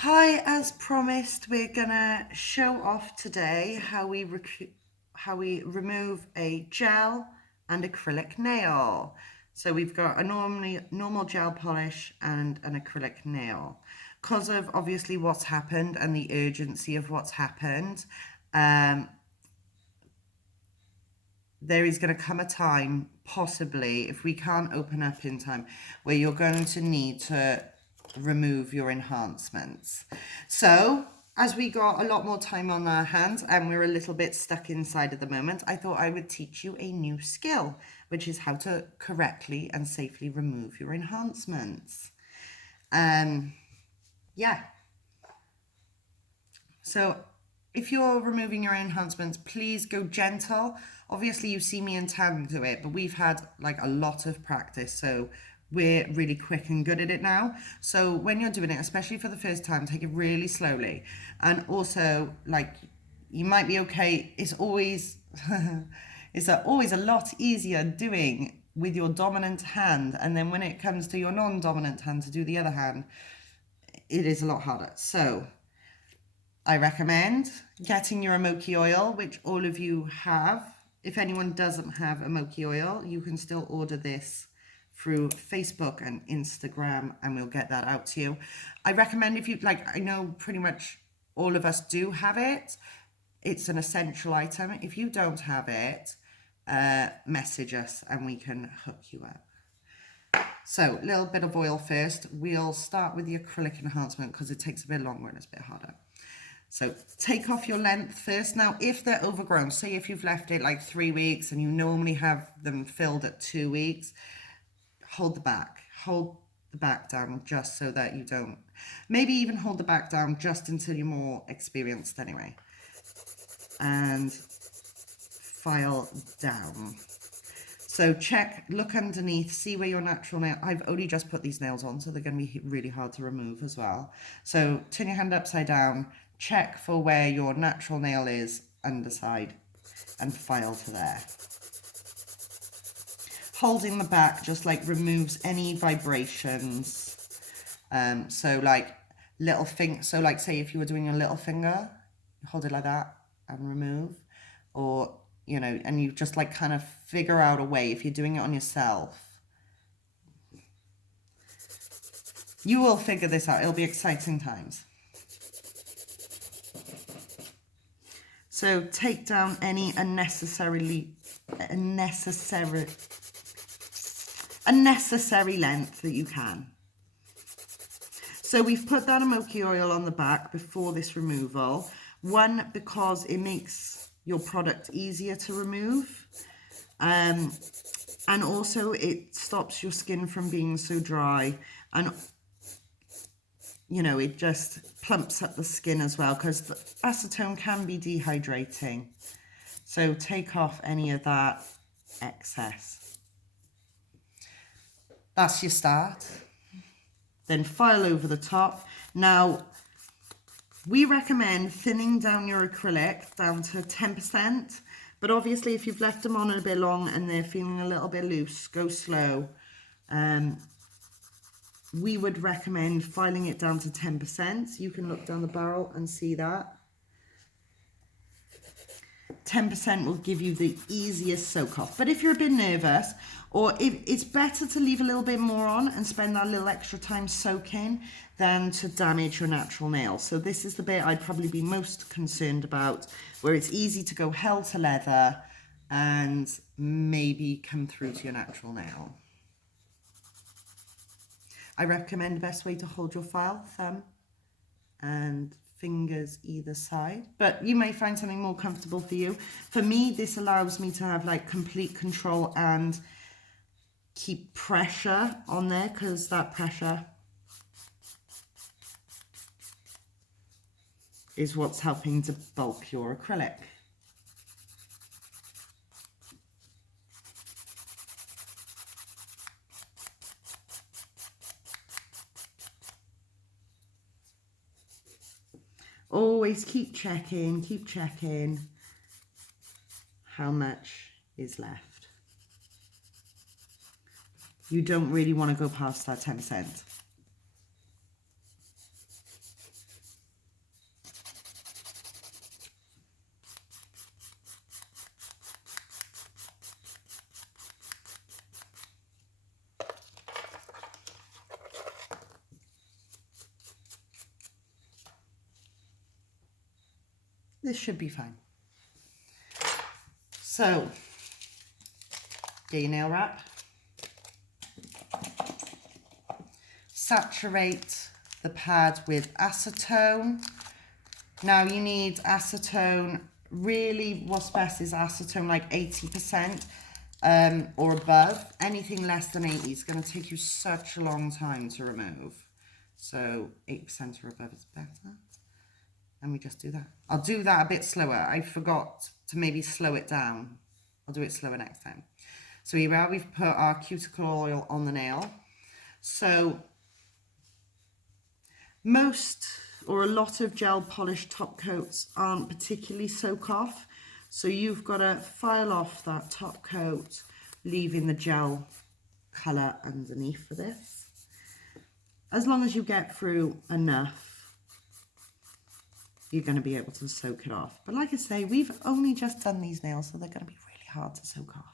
Hi, as promised, we're gonna show off today how we remove a gel and acrylic nail. So we've got a normal gel polish and an acrylic nail. Because of obviously what's happened and the urgency of what's happened, um, there is going to come a time, possibly, if we can't open up in time, where you're going to need to remove your enhancements. So, as we got a lot more time on our hands and we're a little bit stuck inside at the moment, I thought I would teach you a new skill, which is how to correctly and safely remove your enhancements. Um, yeah, so if you're removing your enhancements, please go gentle. Obviously you see me and Tam do it, but we've had like a lot of practice, so we're really quick and good at it now. So when you're doing it, especially for the first time, take it really slowly. And also, like, you might be okay. It's always always a lot easier doing with your dominant hand, and then when it comes to your non-dominant hand to do the other hand, it is a lot harder. So I recommend getting your Amoki oil, which all of you have. If anyone doesn't have Amoki oil, you can still order this through Facebook and Instagram, and we'll get that out to you. I recommend, if you like, I know pretty much all of us do have it. It's an essential item. If you don't have it, message us and we can hook you up. So a little bit of oil first. We'll start with the acrylic enhancement because it takes a bit longer and it's a bit harder. So take off your length first. Now, if they're overgrown, say if you've left it like 3 weeks and you normally have them filled at 2 weeks, hold the back down just so that you don't, maybe even hold the back down just until you're more experienced anyway. And file down. So look underneath, see where your natural nail, I've only just put these nails on, so they're going to be really hard to remove as well. So turn your hand upside down, check for where your natural nail is underside and file to there. Holding the back just like removes any vibrations. So like so like say if you were doing your little finger, hold it like that and remove, or and you just like kind of figure out a way. If you're doing it on yourself, you will figure this out. It'll be exciting times. So take down any unnecessary length that you can. So we've put that Amoki oil on the back before this removal. One, because it makes your product easier to remove. And also it stops your skin from being so dry, and it just plumps up the skin as well, because the acetone can be dehydrating. So take off any of that excess. That's your start. Then file over the top. Now, we recommend thinning down your acrylic down to 10%, but obviously if you've left them on a bit long and they're feeling a little bit loose, go slow. We would recommend filing it down to 10%. You can look down the barrel and see that. 10% will give you the easiest soak off. But if you're a bit nervous, or if it's better to leave a little bit more on and spend that little extra time soaking than to damage your natural nail. So this is the bit I'd probably be most concerned about, where it's easy to go hell to leather and maybe come through to your natural nail. I recommend the best way to hold your file, thumb and fingers either side, but you may find something more comfortable for you. For me, this allows me to have like complete control and keep pressure on there, because that pressure is what's helping to bulk your acrylic. Always keep checking how much is left. You don't really want to go past that 10%. this should be fine. So, get your nail wrap. Saturate the pad with acetone. Now you need acetone, really what's best is acetone like 80% or above. Anything less than 80 is going to take you such a long time to remove. So 8% or above is better. And we just do that. I'll do that a bit slower. I forgot to maybe slow it down. I'll do it slower next time. So here we are, we've put our cuticle oil on the nail. So most or a lot of gel polish top coats aren't particularly soak off. So you've got to file off that top coat, leaving the gel colour underneath for this. As long as you get through enough, you're going to be able to soak it off. But like I say, we've only just done these nails, so they're going to be really hard to soak off.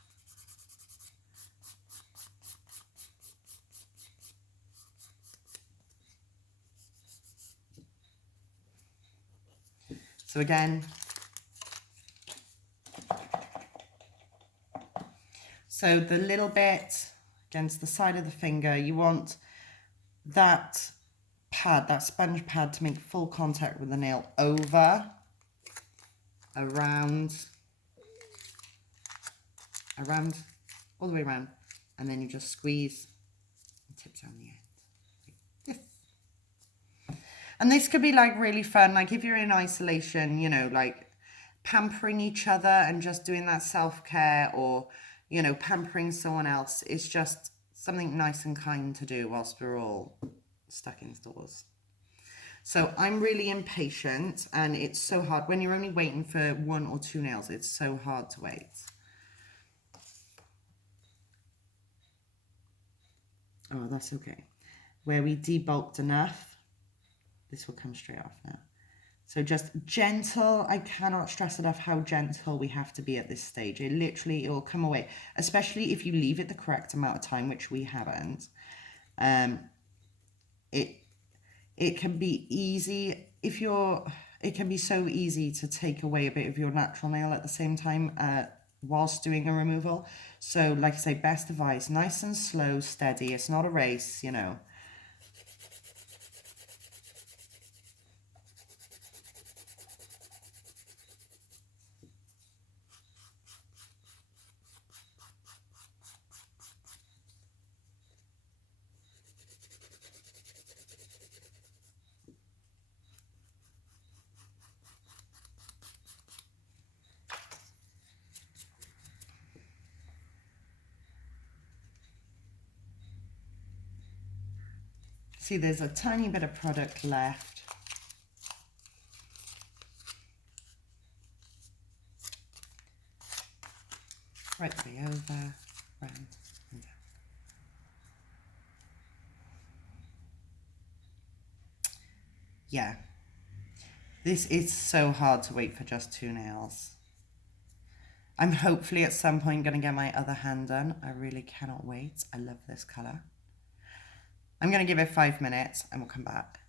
So again, so the little bit against the side of the finger, you want that pad, that sponge pad, to make full contact with the nail over, around, all the way around, and then you just squeeze and tip down the end. And this could be like really fun, like if you're in isolation, you know, like pampering each other and just doing that self-care, or, you know, pampering someone else. It's just something nice and kind to do whilst we're all stuck indoors. So I'm really impatient, and it's so hard when you're only waiting for 1 or 2 nails. It's so hard to wait. Oh, that's okay. Where we debulked enough, this will come straight off now. So just gentle. I cannot stress enough how gentle we have to be at this stage. It will come away, especially if you leave it the correct amount of time, which we haven't. It can be easy it can be so easy to take away a bit of your natural nail at the same time whilst doing a removal. So like I say, best advice, nice and slow, steady. It's not a race, you know. See, there's a tiny bit of product left. Right way over, round, and down. Yeah. This is so hard to wait for just 2 nails. I'm hopefully at some point going to get my other hand done. I really cannot wait. I love this colour. I'm going to give it 5 minutes and we'll come back.